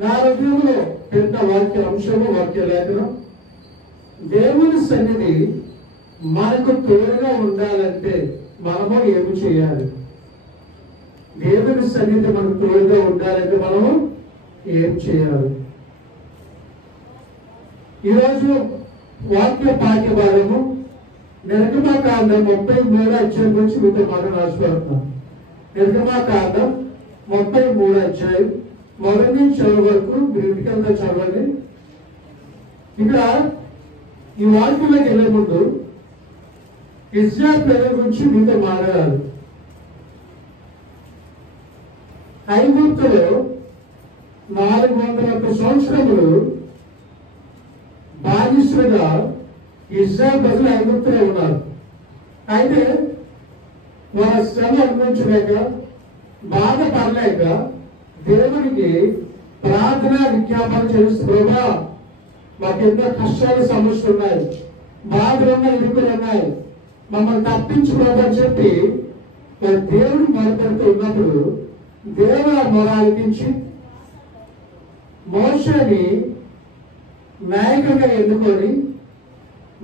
నా హృదయంలో పెద్ద వాక్య అంశము, వాక్య లేఖనం, దేవుని సన్నిధి మనకు తోడుగా ఉండాలంటే మనము ఏమి చేయాలి? దేవుని సన్నిధి మనకు తోడుగా ఉండాలంటే మనము ఏం చేయాలి? ఈరోజు వాక్య పాఠ్య భాగము నిర్గమకాండం 33వ అధ్యాయం గురించి మీతో మనం రాసిపోతున్నాం. నిర్గమకాండం 33వ అధ్యాయం మొదటి నుంచి చివరి వరకు మీరు ఇంటికంతా చదవండి. ఇక్కడ ఈ వాక్యంలోకి వెళ్ళే ముందు ఇజ్రాయెల్ ప్రజల గురించి మీతో మాట్లాడాలి. ఐగుప్తులో 400 సంవత్సరములు బానిసలుగా ఇజ్రాయెల్ ప్రజలు ఐగుప్తులో ఉన్నారు. అయితే వాళ్ళ శ్రమ అనుభవించలేక, బాధపడలేక దేవునికి ప్రార్థన విజ్ఞాపన చేస్తూ, ప్రభా మాకు ఎన్నో కష్టాలు సమస్యలు ఉన్నాయి, బాధలు ఉన్నాయి, ఇరుకులు ఉన్నాయి, మమ్మల్ని తప్పించుకోవద్దు అని చెప్పి దేవుడు మొదలుపెడుతూ ఉన్నప్పుడు దేవుడు ఆ మొర ఆలకించి మోషేని నాయకుడిగా ఎన్నుకొని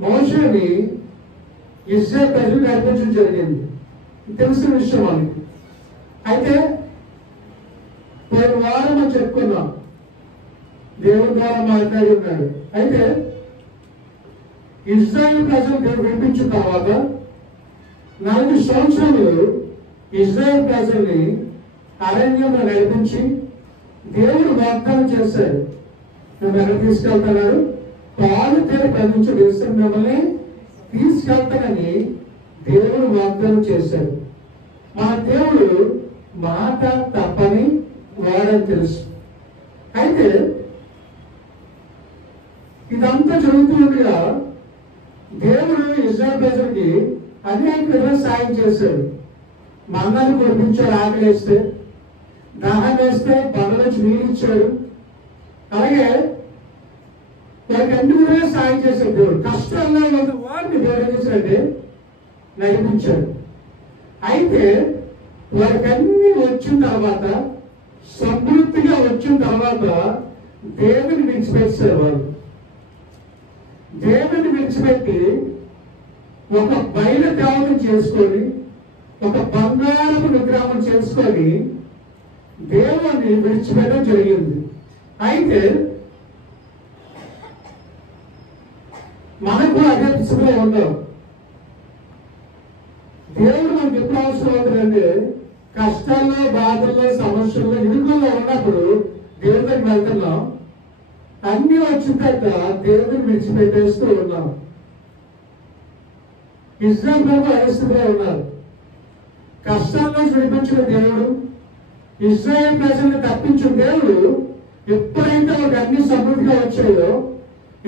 మోషేని ఇజ్రాయెల్ ప్రజలు నడిపించడం జరిగింది. తెలిసిన విషయం వాళ్ళకి. అయితే పోయిన వారం మనం చెప్పుకున్నాం, దేవుడి ద్వారా మాట్లాడి ఉన్నాడు. అయితే ఇజ్రాయెల్ ప్రజలు దేవుడు వినిపించిన తర్వాత 40 సంవత్సరాలు ఇజ్రాయెల్ ప్రజల్ని అరణ్యంలో నడిపించి దేవుడు వాగ్దానం చేశాడు, మేము ఎక్కడ తీసుకెళ్తున్నారు? పాలు తేనె ప్రవహించే దేశం మిమ్మల్ని తీసుకెళ్తానని దేవుడు వాగ్దానం చేశాడు. మా దేవుడు మాట తప్పని వాడని తెలుసు. అయితే ఇదంతా జరుగుతుండగా దేవుడు ఇజ్రాయెల్ ప్రజలకి అనేక విధంగా సాయం చేశాడు. మన్నాను కురిపించాడు, ఆకలేస్తే, దాహం వేస్తే బండలోంచి నీళ్ళు ఇచ్చాడు. అలాగే వారికి అన్ని విధంగా సాయం చేశాడు దేవుడు. కష్టాల్లో ఉన్న వారిని దేవుడు ఏం చేశాడంటే నడిపించాడు. అయితే వారికి అన్ని వచ్చిన తర్వాత, సమృద్ధిగా వచ్చిన తర్వాత దేవుని విడిచిపెట్టారు. వాళ్ళు దేవుని విడిచిపెట్టి ఒక బయలు దేవతను చేసుకొని, ఒక బంగారపు విగ్రహం చేసుకొని దేవుని విడిచిపెట్టడం జరిగింది. అయితే మనకు అదే దిశలో ఉన్నాం. దేవుడు మనకు ఎప్పుడు అవసరం అవుతుందంటే కష్టాల్లో, బాధల్లో, సమస్యల్లో, ఇరుకుల్లో ఉన్నప్పుడు దేవుడి దగ్గరికి వెళ్తున్నాం. అన్ని వచ్చిన తర్వాత దేవుడిని విడిచిపెట్టేస్తూ ఉన్నాం. ఇజ్రాయెల్ ప్రభు అరెస్టుగా ఉన్నారు. కష్టాల్లో విడిపించిన దేవుడు, ఇజ్రాయెల్ ప్రజల్ని తప్పించిన దేవుడు ఎప్పుడైతే వాళ్ళకి అన్ని సమృద్ధిగా వచ్చాయో,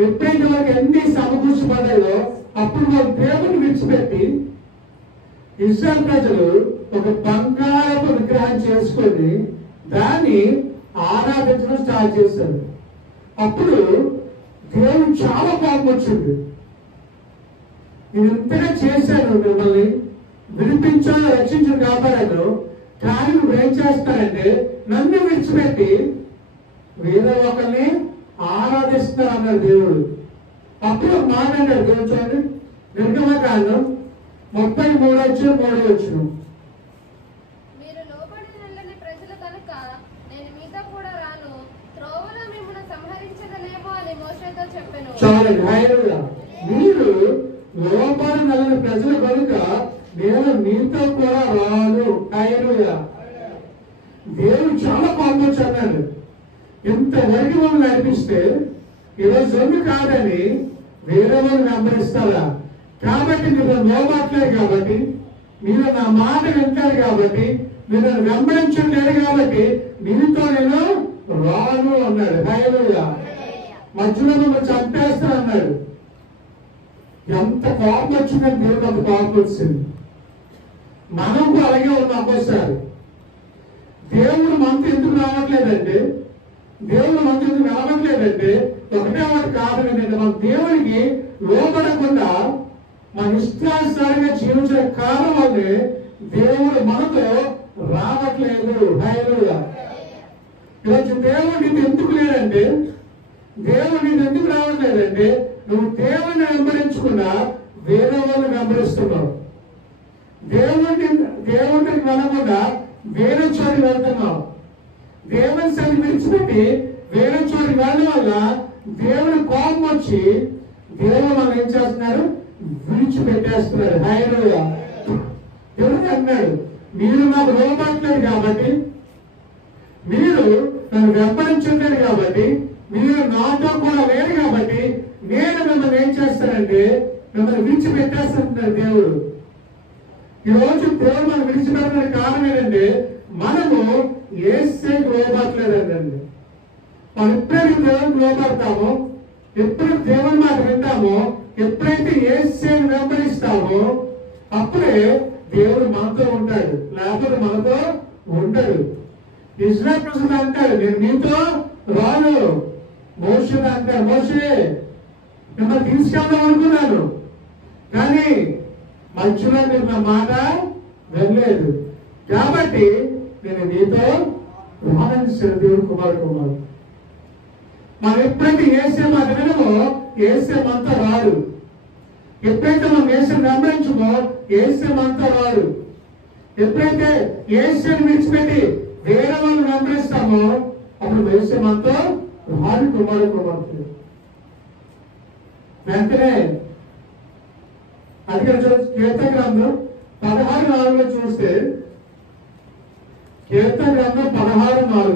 ఎప్పుడైతే వాళ్ళకి అన్ని సమకూర్చబడ్డాయో, అప్పుడు వాళ్ళు దేవుడిని విడిచిపెట్టి ఇజ్రాయెల్ ప్రజలు ఒక బంగారపు విగ్రహం చేసుకొని దాన్ని ఆరాధించడం స్టార్ట్ చేశారు. అప్పుడు దేవుడు చాలా కోపం వచ్చింది. నేను ఇంతగా చేశాను, మిమ్మల్ని విడిపించాను, రక్షించాను, కాపాడాను, కానీ నువ్వు ఏం చేస్తానంటే నన్ను విడిచిపెట్టి వేరే ఒకరిని ఆరాధిస్తారు అన్నాడు దేవుడు. అప్పుడు మాట్లాడాడు దేవుడు. చూడండి, నిర్గమకాండం 33:3. మీరు లోబడి వెళ్ళని ప్రజలు కనుక నేను మీతో కూడా రాను, త్రోవలో మిమ్మల్ని సంహరించగలేమో అని మోషేతో చెప్పెను. చూడండి, హల్లెలూయా. మీరు లోబడి వెళ్ళని ప్రజలు కనుక నేను మీతో కూడా రాను. హల్లెలూయా. దేవుడు చాలా కోపం అన్నాడు. ఇంతవరకు మమ్మల్ని నడిపిస్తే ఈరోజు రెండు కాదని వేరే వాళ్ళు వెంబడిస్తారా? కాబట్టి మీరు లోబట్లేదు కాబట్టి, మీరు నా మాట వింటారు కాబట్టి, మీరు నన్ను వెంబడించలేరు కాబట్టి మీతో నేను రాను అన్నాడు. హల్లెలూయా. మధ్యలో మిమ్మల్ని చంపేస్తా అన్నాడు. ఎంత కోపం వచ్చిందని దేవుడు అంత కోపం వచ్చింది. మనం అలాగే ఉన్నాం. ఒక్కోసారి దేవుడు మనతో ఎందుకు రావట్లేదంటే, దేవుడు మనతో ఎందుకు రావట్లేదంటే ఒకటే వాటి కారణం ఏంటంటే మన దేవుడికి లోపడకుండా మన ఇష్టానుసారంగా జీవించిన కారణం వల్లే దేవుడు మనతో రావట్లేదు. హల్లెలూయా. ఈరోజు దేవుడు నీకు ఎందుకు లేదంటే, దేవుడు నీకు ఎందుకు రావట్లేదంటే, నువ్వు దేవుడిని వెంబడించకుండా వేరే వాళ్ళని వెంబడిస్తున్నావు. దేవుడికి వెళ్ళకుండా వేరే చోటుకి వెళ్తున్నావు. దేవుని సరి విడిచిపెట్టి వేరే చోటుకి వెళ్ళడం వల్ల దేవుని కోపం వచ్చి దేవుడు మనం ఏం చేస్తున్నారు, విడిచిపెట్టేస్తున్నారు. హల్లెలూయా. దేవుడు అన్నాడు, మీరు నాకు లోపడలేదు కాబట్టి, మీరు నన్ను వెంబడించలేదు కాబట్టి, మీరు నాతో కూడా లేరు కాబట్టి నేను మిమ్మల్ని ఏం చేస్తానంటే మిమ్మల్ని విడిచిపెట్టేస్తున్నాడు దేవుడు. ఈ రోజు దేవుడు మనం విడిచిపెట్టిన కారణం ఏంటంటే మనము యేసుకి లోబడలేదండి. మనం ఎప్పుడైతే దేవునికి లోబడతామో, ఎప్పుడైతే దేవుని మాట వింటామో, ఎప్పుడైతే యేసుని వెంబడిస్తామో అప్పుడే దేవుడు మనతో ఉంటాడు, లేకపోతే మనతో ఉంటాడు. ఇజ్రాయేల్ ప్రజలు అంటాడు, నేను నీతో రాను. మోషే అంటాడు, మోషే మిమ్మల్ని తీసుకెళ్దాం అనుకున్నాను, కానీ మధ్యలో మీరు నా మాట వెళ్ళలేదు కాబట్టి నేను నీతో రానని దేవుడు కుమారుడు. మనం ఎప్పుడైతే యేసే మాట వినమో యేసే మనతో రాడు. ఎప్పుడైతే మనం యేసుని వెంబడించమో యేసే మనతో రాడు. ఎప్పుడైతే యేసుని విడిచిపెట్టి వేరే వాళ్ళని వెంబడిస్తామో అప్పుడు యేసే మనతో రాడు. కుమారుడు వెంటనే అది కీర్తన గ్రంథం 16:4 చూస్తే, కీర్తన గ్రంథం 16:4,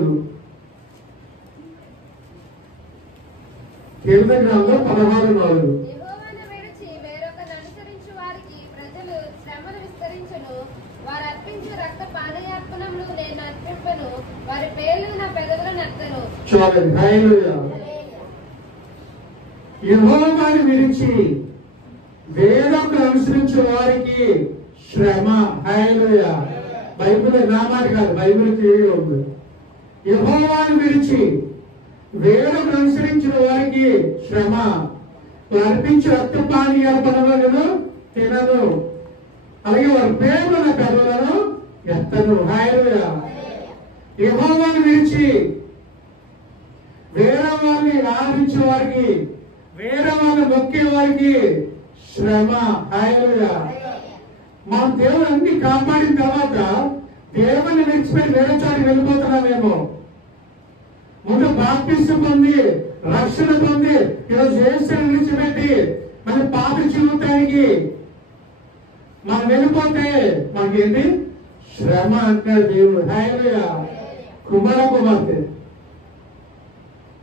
కీర్తన గ్రంథం 16:4. యెహోవాను విడిచి వేరొకరిని అనుసరించు వారికి ప్రజలు శ్రమను విస్తరించును. వారు అర్పించు రక్త పానయార్పణములు నేను అర్పింపను. వారి పేర్లు నా పెదవులను ఎత్తను. చూడండి, హల్లెలూయా. యెహోవాను విడిచి వేరొకరు అనుసరించే వారికి శ్రమ. హల్లెలూయా. బైబిల్ నా మాట కాదు, బైబిల్ క్లియర్గా ఉంది. యెహోవాను విడిచి వేరొకరు అనుసరించిన వారికి శ్రమ, అర్పించే రక్తపానీయార్పణలను తినను, అలాగే వారి పేర్ల పెదవులను ఎత్తను. హల్లెలూయా. యెహోవాను విడిచి వేరే వాళ్ళని ఆరాధించే వారికి, వేరే వాళ్ళని మొక్కే వారికి శ్రమ. హల్లెలూయా. మన దేవుడు అన్ని కాపాడిన తర్వాత దేవుని విడిచిపెట్టి వేరే చోటికి వెళ్ళిపోతున్నామేమో. ముందు బాప్తిసం పొంది రక్షణ పొంది ఈరోజు యేసుని విడిచిపెట్టి మన పాప జీవితానికి మనం వెళ్ళిపోతే మనకేంటి శ్రమ అంటాడు దేవుడు. హల్లెలూయా. కుమార్తె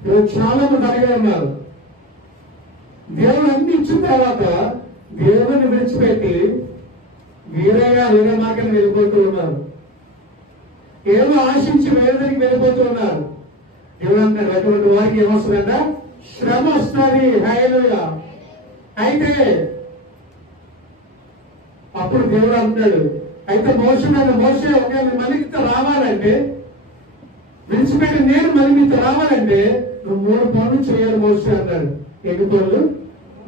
ఈరోజు చాలా మంది అలాగే ఉన్నారు. దేవుడు అన్ని ఇచ్చిన తర్వాత దేవుని విడిచిపెట్టి వేరే మార్గానికి వెళ్ళిపోతూ ఉన్నారు. ఏదో ఆశించి వేరే దగ్గరికి వెళ్ళిపోతూ ఉన్నారు. దేవుడు అంటాడు, అటువంటి వారికి ఏమొస్తుందంట, శ్రమ వస్తుంది. హల్లెలూయా. అయితే అప్పుడు దేవుడు అంటాడు, అయితే మోషే ఒకవేళ మళ్ళీ మీతో రావాలంటే, విడిచిపెట్టి నేను మళ్ళీ మీతో రావాలంటే నువ్వు 3 పనులు చేయాలి మోషే అన్నాడు. ఎన్ని పనులు?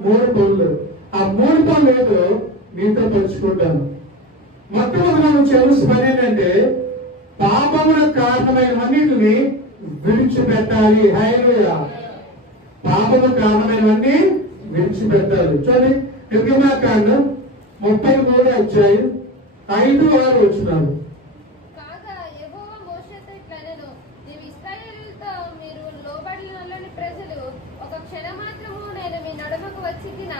3 పనులు. ఆ 3 పనులు ఏదో మీతో పంచుకుంటాను. మొట్టమొదటి మనం చేయవలసిన పని ఏంటంటే పాపములకు కారణమైనవన్నిటిని విడిచిపెట్టాలి. హల్లెలూయా. పాపములకు కారణమైనవన్నీ విడిచిపెట్టాలి. చూడండి, నిర్గమకాండం 33:5-6 కాగా యెహోవా మోషేతో ఇట్లనెను, నీవు ఇశ్రాయేలీయులతో మీరు లోబడిన ప్రజలు ఒక క్షణమాత్రము నేను మీ నడుమకు వచ్చిన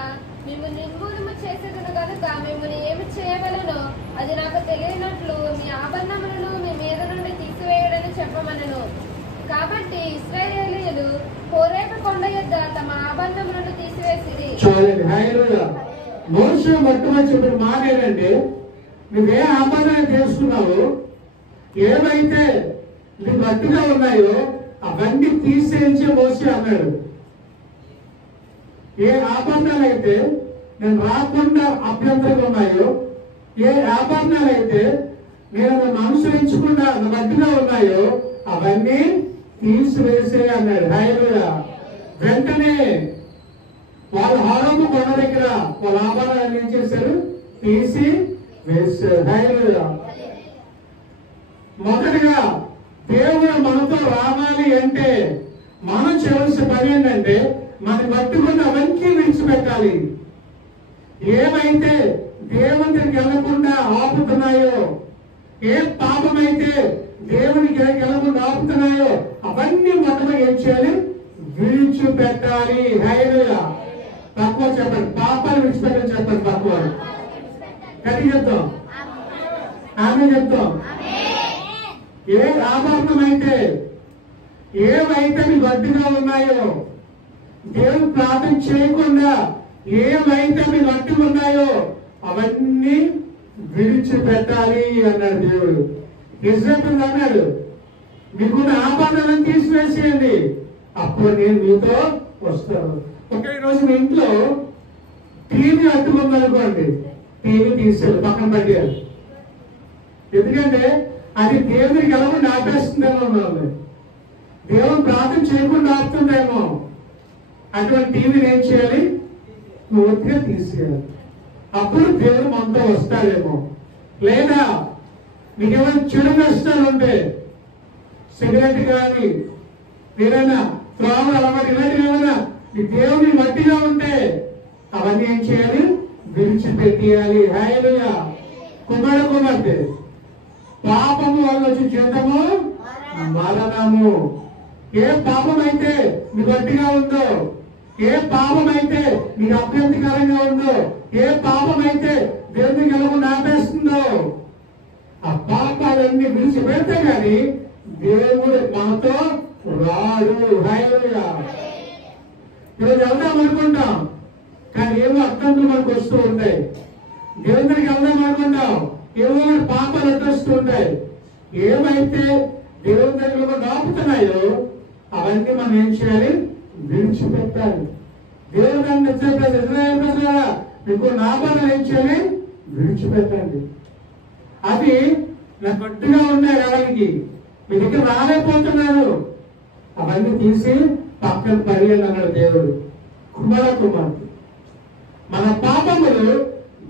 మేము నిర్మూలము చేసేదను గనుక మిమ్మల్ని ఏమి చేయవలెనో అది నాకు తెలియనట్లు మీ ఆభరణములను మీ మీద నుండి తీసివేయడని చెప్పమనెను. కాబట్టి ఇశ్రాయేలీయులు హోరేబు కొండ యొద్ద తమ ఆభరణములను తీసివేసిరి. చూడండి, హల్లెలూయా. మోషే మొట్టమొదటి చెప్పిన మాట ఏంటంటే, నువ్వే ఆభరణాలు చేసుకున్నావు, ఏవైతే నీకు అడ్డుగా ఉన్నాయో అవన్నీ తీసేయించే మోషే అన్నాడు. ఏ ఆభరణాలు అయితే నేను రాకుండా అభ్యంతరంగా ఉన్నాయో, ఏ ఆభరణాలు అయితే నేను నన్ను అనుసరించకుండా నన్ను అడ్డుగా ఉన్నాయో అవన్నీ తీసివేసే అన్నాడు. హల్లెలూయా. వెంటనే వాళ్ళు హోరేబు కొండ దగ్గర వాళ్ళ ఆభరణాలు ఏం చేశారు, తీసి వేశారు. హల్లెలూయా. మొదటిగా దేవుడు మనతో రావాలి అంటే మనం చేయవలసిన పని ఏంటంటే మనం పట్టుకున్న అవన్నీ విడిచిపెట్టాలి. ఏమైతే దేవుని దగ్గరికి వెళ్లకుండా ఆపుతున్నాయో, ఏ పాపమైతే దేవునికి వెళ్లకుండా ఆపుతున్నాయో అవన్నీ మొదట ఏం చేయాలి? విడిచిపెట్టాలి. హల్లెలూయా. తక్కువ చెప్పండి, పాపాలు విడిచిపెట్టని చెప్పండి. తక్కువ కట్టి చెప్తాం, ఆమె చెప్తాం. ఏ ఆభరణమైతే, ఏవైతే మీకు అడ్డుగా ఉన్నాయో, దేవుడు ప్రార్థన చేయకుండా ఏవైతే మీకు అడ్డు ఉన్నాయో అవన్నీ విడిచిపెట్టాలి అన్నాడు దేవుడు. ఇజ్రాయేలు అన్నాడు, మీకున్న ఆభరణాలను తీసివేసేయండి, అప్పుడు నేను మీతో వస్తాను. ఒకే రోజు మీ ఇంట్లో టీవీ అడ్డుకుందనుకోండి, టీవీ తీసేయాలి, పక్కన పెట్టాలి. ఎందుకంటే అది దేవుడికి వెళ్ళకుండా ఆపేస్తుందేమో, దేవుడు ప్రార్థన చేయకుండా ఆపుతుందేమో. అటువంటి టీవీని ఏం చేయాలి? పూర్తిగా తీసేయాలి. అప్పుడు దేవుడు మనతో వస్తాడేమో. లేదా మీకేమైనా చెడు నష్టాలు ఉంటే, సిగరెట్ కానీ ఏదైనా త్రాగుడు అలవాటు ఇలాంటివి ఏమైనా మీ దేవుని మట్టిగా ఉంటే అవన్నీ ఏం చేయాలి? విడిచిపెట్టేయాలి. హల్లెలూయా. కుమార్తె, పాపము వల్ల వచ్చే జీతము మరణము. ఏ పాపం అయితే మీకు గట్టిగా ఉందో, ఏ పాపం అయితే మీకు అభ్యంతకరంగా ఉందో, ఏ పాపం అయితే దేవునికి వెళ్ళకుండా ఆపేస్తుందో, ఆ పాపాలన్నీ విడిచిపెడితే గాని దేవుడు మనతో రాడు. హల్లెలూయా. ఈరోజు వెళ్దాం అనుకుంటాం, కానీ ఏమో అర్థంలో మనకు వస్తూ ఉంటాయి. దేవుని దగ్గరికి వెళ్దాం అనుకుంటాం, ఏవో పాపాలు అడ్డొస్తూ ఉంటాయి. ఏమైతే దేవుని దగ్గర ఆపుతున్నాయో అవన్నీ మనం ఏం చేయాలి? విడిచిపెట్టాలి. దేవుడు దాన్ని ఇజ్రాయేలు ప్రజలారా, మీకు ఆభరణాలు ఏం చేయాలి? విడిచిపెట్టండి. అది నాకు గట్టిగా ఉన్నాయి, వెళ్ళడానికి మీ దగ్గర రాలేకపోతున్నాను, అవన్నీ తీసి పక్కన పడేయాలి అన్నాడు దేవుడు. కుమార్తె, మన పాపములు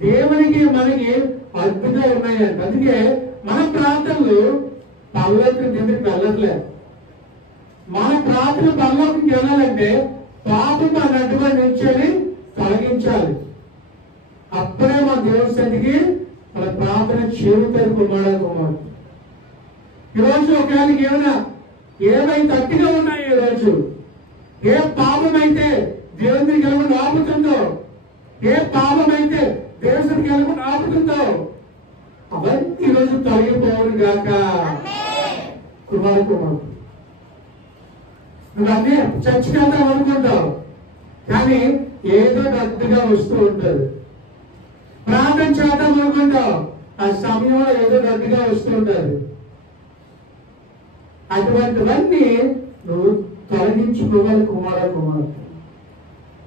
దేవునికి మనకి అడ్డుగా ఉన్నాయంట. అందుకే మన ప్రార్థనలు పరలోకం దగ్గరికి వెళ్ళట్లేదు. మన ప్రార్థన పరలోకంకి వెళ్ళాలంటే పాపం మన అడ్డుగా నిలిచేది తొలగించాలి. అప్పుడే మన దేవుడి సన్నిధికి మన ప్రార్థన చేరుతారు. కుమార్తె, ఈరోజు ఒకవేళ ఏమైతే అడ్డుగా ఉన్నాయి, ఈరోజు ఏ పాపం అయితే దేవునికి వెళ్ళకుండా ఆపుతుందో, ఏ పాపం అయితే దేవునికి వెళ్ళకుండా ఆపుతుందో అవన్నీ ఈరోజు తొలగిపోవును గాక. కుమార్తె, నువ్వు అన్నీ చర్చికి వెళ్దాం అనుకుంటావు, కానీ ఏదో అడ్డుగా వస్తూ ఉంటారు. ప్రార్థన చేద్దాం అనుకుంటావు, ఆ సమయంలో ఏదో అడ్డుగా వస్తూ ఉంటారు. అటువంటివన్నీ నువ్వు తొలగించుకోవాలి. కుమార్తె,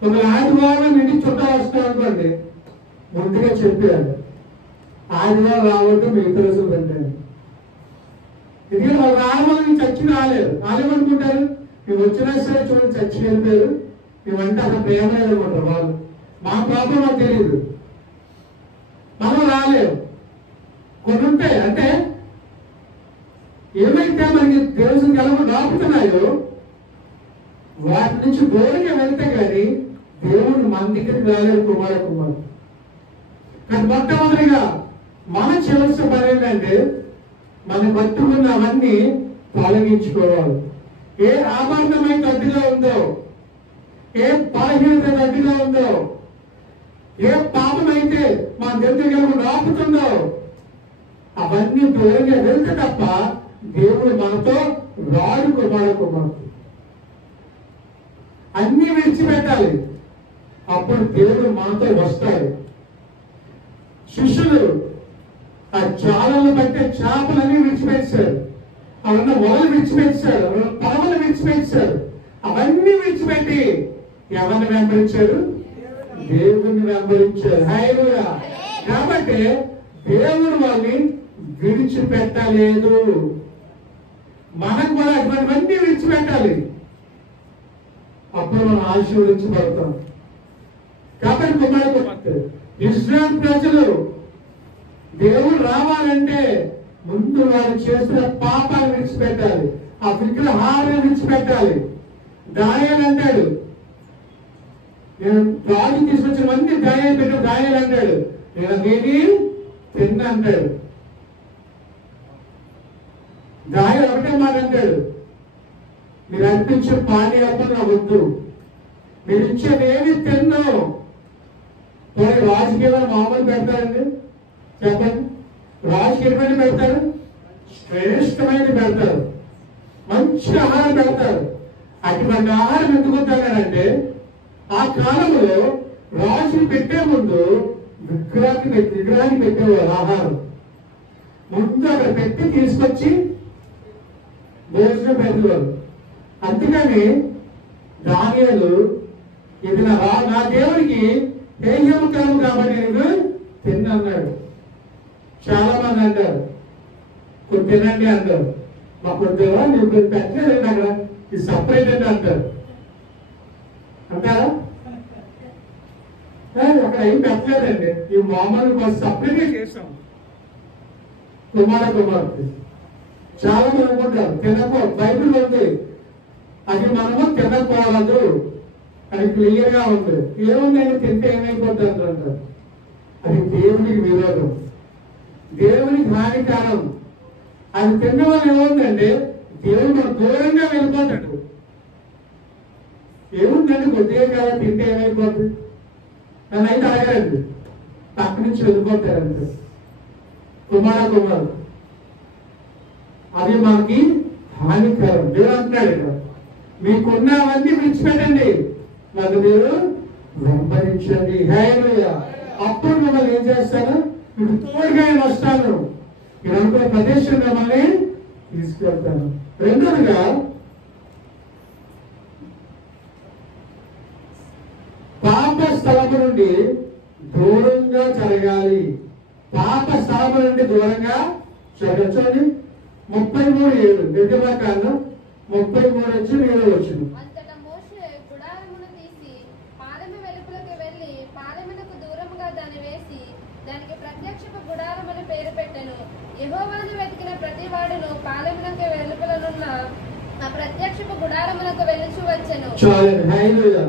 ఒక ఆదివారం ఇంటికి చుట్టాలు వస్తావు అనుకోండి, ముందుగా చెప్పారు ఆదివారం రావద్దు, మిగతా రోజులు పెట్టాను. ఇది వాళ్ళు రావడం చర్చి రాలేమనుకుంటారు. మేము వచ్చినా సరే చూడండి చర్చి వెళ్ళిపోయారు, మేమంటే అక్కడ ప్రేమ లేదనుకుంటారు వాళ్ళు. మా ప్రాబ్లం మాకు తెలియదు, మనం రాలేము. కొన్ని ఉంటాయి, అంటే ఏమైతే మనకి దేవునికి ఎలా దాపుతున్నాయో వాటి నుంచి దూరంగా వెళ్తే కానీ దేవుడు మన దగ్గరికి రాలేడు. కుమార్తె, కానీ మొట్టమొదటిగా మనం చేయవలసిన పని ఏంటంటే మనం పట్టుకున్న అవన్నీ తొలగించుకోవాలి. ఏ ఆభరణమైతే అడ్డుగా ఉందో, ఏ బలహీనత అడ్డుగా ఉందో, ఏ పాపమైతే మన దేవుడికి ఆపుతుందో అవన్నీ దూరంగా వెళ్తే తప్ప దేవుడు మనతో రాడు. కుమార్తె, అన్ని విడిచిపెట్టాలి, అప్పుడు దేవుడు మనతో వస్తాడు. శిష్యులు ఆ జాలను బట్టే చేపలన్నీ విడిచిపెట్టారు, అవన్న వలలు విడిచిపెట్టారు, పడవలు విడిచిపెట్టారు. అవన్నీ విడిచిపెట్టి ఎవరిని వెంబడించారు? దేవుడిని వెంబడించారు. హల్లెలూయా. కాబట్టి దేవుడు వాళ్ళని విడిచిపెట్టలేదు. మనం కూడా అటువంటివన్నీ విడిచిపెట్టాలి, అప్పుడు మనం ఆశీర్వదించబడతాం. కాబట్టి కుమార్తె, ఇశ్రాయేలు ప్రజలు దేవుడు రావాలంటే ముందు వారు చేసిన పాపాన్ని విడిచిపెట్టాలి, ఆ విగ్రహాలను విడిచిపెట్టాలి. దానియేలు అంటాడు, నేను రాజు తీసుకొచ్చినవన్నీ దానియేలు పెట్టు, దానియేలు అంటాడు నేను అదేమి తిన్నా అంటాడు. దానియేలు ఒకటే మాట అంటాడు, మీరు అర్పించే పానీయాలు నా వద్దు, మీరు ఇచ్చేదేమి తిన్నావు. రాజుకి ఏమైనా మామూలు పెడతారండి చెప్పండి? రాజుకి ఏమైనా పెడతారు? శ్రేష్టమైన పెడతారు, మంచి ఆహారం పెడతారు. అటువంటి ఆహారం ఎందుకు వద్దానంటే ఆ కాలంలో రాజుని పెట్టే ముందు విగ్రహానికి పెట్టేవారు ఆహారం. ముందు అక్కడ పెట్టి తీసుకొచ్చి భోజనం పెట్టేవారు. అందుకని దానియేలు ఇది నా దేవుడికి హేయముకరము కాబట్టి నేను తిన్నన్నాడు. చాలా మంది అంటారు కొన్ని తినండి అంటారు, మా కొద్దిగా నేను కొన్ని పెట్టలేదండి అక్కడ, ఇది సపరేట్ అంటే అంటారు. అంటారా? అక్కడ ఏం పెట్టలేదండి, ఈ మామూలు కోసం సపరేట్గా చేసాం. కుమార్తె చాలా మంది అనుకుంటారు తినకో, బైబిల్ ఉంది అది మనము తినకూడదు అది క్లియర్ గా ఉంది. ఏముందని తింటే ఏమైపోతుంది అంటారు. అది దేవునికి విరోధం, దేవునికి హానికారం. అది తిన్న వల్ల ఏముందంటే దేవుడు మన దూరంగా వెళ్ళిపోతాడు. ఏముందండి కొద్దిగా కదా తింటే ఏమైపోతుంది? నన్ను అయితే అడగారండి, పక్క నుంచి వెళ్ళిపోతారంటే కుమారు అది మనకి హానికరం. దేవుడు అంటున్నాడు ఇక్కడ, మీకున్నవన్నీ విడిచిపెట్టండి, నన్ను మీరు వెంబడించండి. హల్లెలూయా. అప్పుడు మిమ్మల్ని ఏం చేస్తాను? మీకు తోడుగా నేను వస్తాను, మీరు అనుకున్న ప్రదేశం మిమ్మల్ని తీసుకెళ్తాను. రెండోదిగా పాప స్థలము నుండి దూరంగా జరగాలి. పాప స్థలము నుండి దూరంగా జరగచ్చండి. 33:7 నిర్గమకాండం 33:7 వచ్చింది. అంతటా మోషే గుడారమును తీసి పాలెము వెలుపలకు వెళ్ళి పాలెమునకు దూరముగా దాన్ని వేసి దానికి ప్రత్యక్షపు గుడారమని పేరు పెట్టెను. యెహోవాను వెతికిన ప్రతి వాడును పాలెమునకు వెలుపలనున్న ఆ ప్రత్యక్షపు గుడారమునకు వెలుచు వచ్చెను. చాలండి. హల్లెలూయా.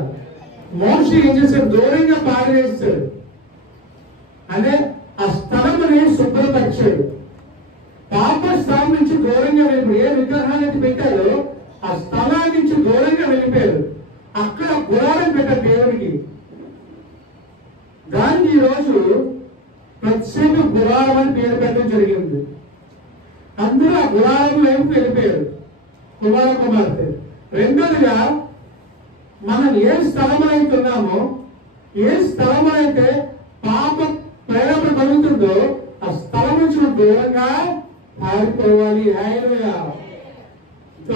మోషే ఏం చేశాడు? దూరంగా పారవేస్తాడు, అంటే ఆ స్థలముని శుభ్రపరిచాడు. పాప స్థలం నుంచి దూరంగా వెళ్ళిపోయి ఏ విగ్రహాన్ని పెట్టారో ఆ స్థలాన్ని నుంచి దూరంగా వెళ్ళిపోయారు. అక్కడ గుడారం పెట్టారు దేవునికి. దానికి ఈరోజు ప్రత్యేక గుడారం అని పేరు పెట్టడం జరిగింది. అందరూ ఆ గుడారం వైపు వెళ్ళిపోయారు కుమార్తె. రెండోదిగా మనం ఏ స్థలంలో అయితే ఉన్నామో, ఏ స్థలంలో అయితే పాప ప్రేరణ కలుగుతుందో ఆ స్థలం నుంచి దూరంగా పారిపోవాలి. హల్లెలూయా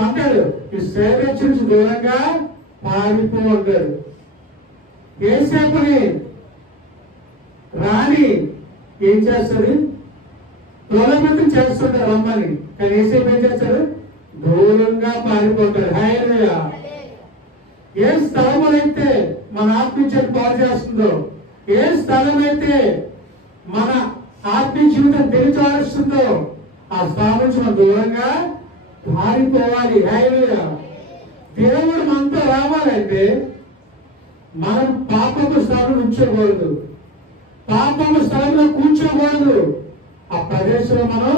అంటాడు, ఈ శరీరం నుంచి దూరంగా పారిపో అంటాడు. ఏసేపుని రాణి ఏం చేస్తుంది? ప్రలోభం చేస్తుంటారు రమ్మని, కానీ ఏసేపు ఏం చేస్తాడు? దూరంగా పారిపోతాడు. హల్లెలూయా. ఏ స్థలం అయితే మన ఆత్మీయ పాడు చేస్తుందో, ఏ స్థలం అయితే మన ఆత్మీయ జీవితం దిగజారుస్తుందో ఆ స్థలం నుంచి మనం దూరంగా పారిపోవాలి. హల్లెలూయా. దేవుడు మనతో రావాలంటే మనం పాపపు స్థలంలో ఉంచకూడదు, పాపపు స్థలంలో కూర్చోకూడదు, ఆ ప్రదేశంలో మనం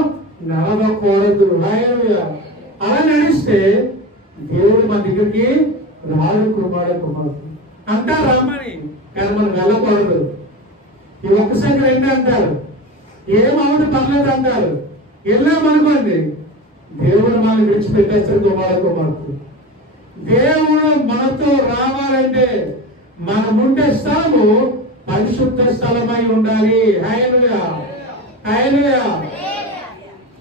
నడవకూడదు. హల్లెలూయా. అలా నడిస్తే దేవుడు మన దగ్గరికి రాడు. కుమార్తె అంటా రమ్మని, కానీ మనం వెళ్ళకూడదు. ఈ ఒక్కసారి ఏంటి అంటారు, ఏమవుతుంది పర్లేదు అంటారు. వెళ్ళామనుకోండి దేవుడు మనల్ని విడిచిపెట్టేస్తారు. కుమార్తె దేవుడు మనతో రావాలంటే మనం ఉండే స్థలము పరిశుద్ధ స్థలమై ఉండాలి. హల్లెలూయా. హల్లెలూయా.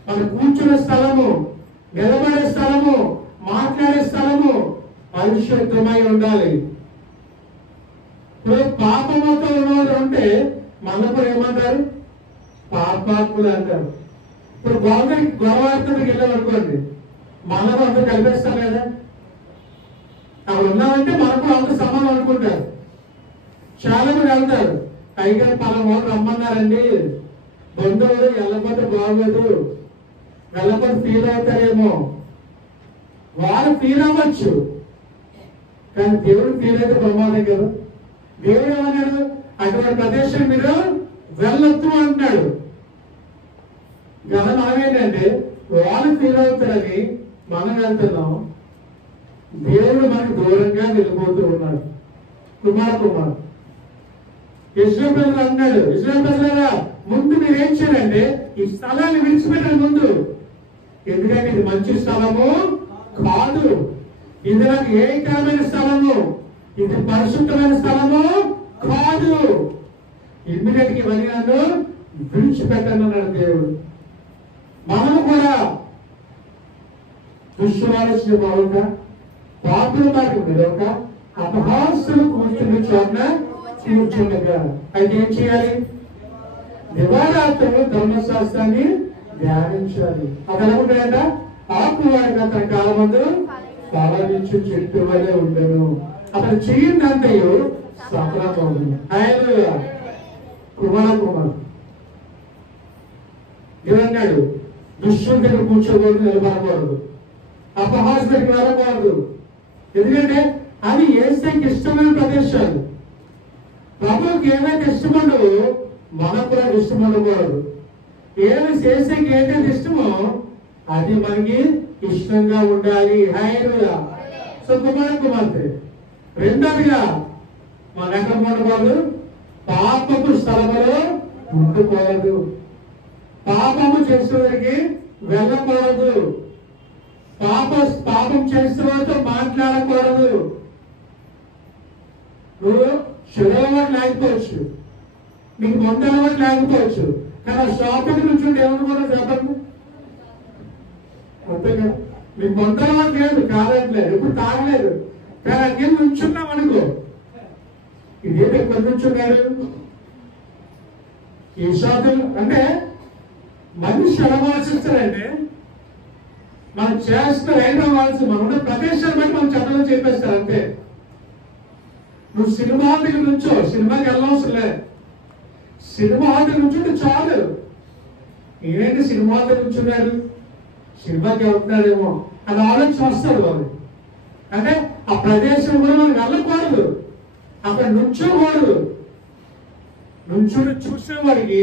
మనం కూర్చునే స్థలము, నిలబడే స్థలము, మాట్లాడే స్థలము పరిశుద్ధమై ఉండాలి. ఇప్పుడు పాపముతో ఉన్నవాడు ఉంటే మనకు ఏమంటారు? పాపాత్ములు అంటారు. ఇప్పుడు గొడవాడుతుడికి వెళ్ళామనుకోండి, మనకు అందరూ కలిపేస్తారు కదా. అక్కడ ఉన్నామంటే మనకు అందరూ సమానం అనుకుంటారు. చాలా మంది వెళ్తారు, పైగా పలానా వాళ్ళు రమ్మన్నారండి, బంధువులు వెళ్ళకపోతే బాగోదు, వెళ్ళకపోతే ఫీల్ అవుతారేమో, వారు ఫీల్ అవ్వచ్చు, కానీ దేవుడు ఫీల్ అయితే ప్రమాదం కదా. దేవుడు ఏమన్నాడు? అటువంటి ప్రదేశం మీరు వెళ్ళొద్దు అంటున్నాడు. కదా మనం ఏంటంటే వాళ్ళు ఫీల్ అవుతారని మనం వెళ్తున్నాం, దేవుడు మనకు దూరంగా వెళ్ళిపోతూ ఉన్నాడు. కుమార్ ఇశ్రాయేలు ప్రజలు అన్నాడు, ఇశ్రాయేలు ప్రజలారా ముందు మీరేం చేయాలంటే ఈ స్థలాన్ని విడిచిపెట్టాలి ముందు. ఎందుకంటే ఇది మంచి స్థలము కాదు, ఇది నాకు ఏకమైన స్థలము, ఇది పరిశుద్ధమైన స్థలము కాదు. ఇమ్మీడియట్ గా ఇవన్నీ నన్ను విడిచిపెట్టండి అన్నాడు దేవుడు. మనము కూడా దుష్టులాలోచన బాగుందా, పాపుల మాట వినక అపహాస్యులు కూర్చున్న చోట కూర్చుండగా. అయితే ఏం చేయాలి? దివారాత్రులు ధర్మశాస్త్రాన్ని ధ్యానించాలి. అది అనుకుంటాడంట, ఆకువాడిగా తన కాలమందు ఫలమిచ్చు చెట్టు వలె ఉండను, అతను చేయందంతయు సఫలమవును. హల్లెలూయా. కుమార్ ఏమన్నాడు? దుష్టుల దగ్గర కూర్చోకూడదు, నిలబడకూడదు, అపహాస్య దగ్గర వెళ్ళకూడదు. ఎందుకంటే అది యేసుకి ఇష్టమైన ప్రదేశాలు. ప్రభువుకి ఏమైతే ఇష్టముండవో మనకు కూడా ఇష్టం ఉండకూడదు. ఏమి చేసేకి ఏదైతే ఇష్టమో అది మనకి ఇష్టంగా ఉండాలి. హల్లెలూయా. సో కుమార్తె రెండోదిగా మన ఎక్కడ ఉండకూడదు? పాపపు స్థలములో ఉండకూడదు, పాపము చేసేవారికి వెళ్ళకూడదు, పాపం చేసేవారితో మాట్లాడకూడదు. నువ్వు చెడవటి లేకపోవచ్చు, నీకు మొండలవాటి లేకపోవచ్చు, కానీ షాపింగ్ నుంచి ఏమనుకోవడం చెప్పండి. అంతే కదా, మీకు మొండలవాటి లేదు కాదట్లేదు, ఎప్పుడు తాగలేదు, కానీ అక్కడ నుంచున్నాం అనుకో. ఇదేంటి ఎక్కడ నుంచున్నాడు? ఈ షాపింగ్ అంటే మనిషి ఎలా ఆలోచిస్తారంటే మనం చేస్తున్న రైట్ అవ్వాల్సి మనం ఉన్న ప్రదేశాన్ని బట్టి మనం చట్టంలో చెప్పేస్తారు అంతే. నువ్వు సినిమా హాల్ దగ్గర నుంచో, సినిమాకి వెళ్ళవసరం లేదు, సినిమా హాల్ దగ్గర నుంచుంటే చాలు. ఏంటి సినిమా హాల్ దగ్గర నుంచున్నాడు, సినిమాకి వెళ్తున్నాడేమో అని ఆలోచన వస్తాడు వాళ్ళు. అంటే ఆ ప్రదేశం కూడా మనం వెళ్ళకూడదు, అక్కడ నుంచోకూడదు. నుంచుని చూసేవాడికి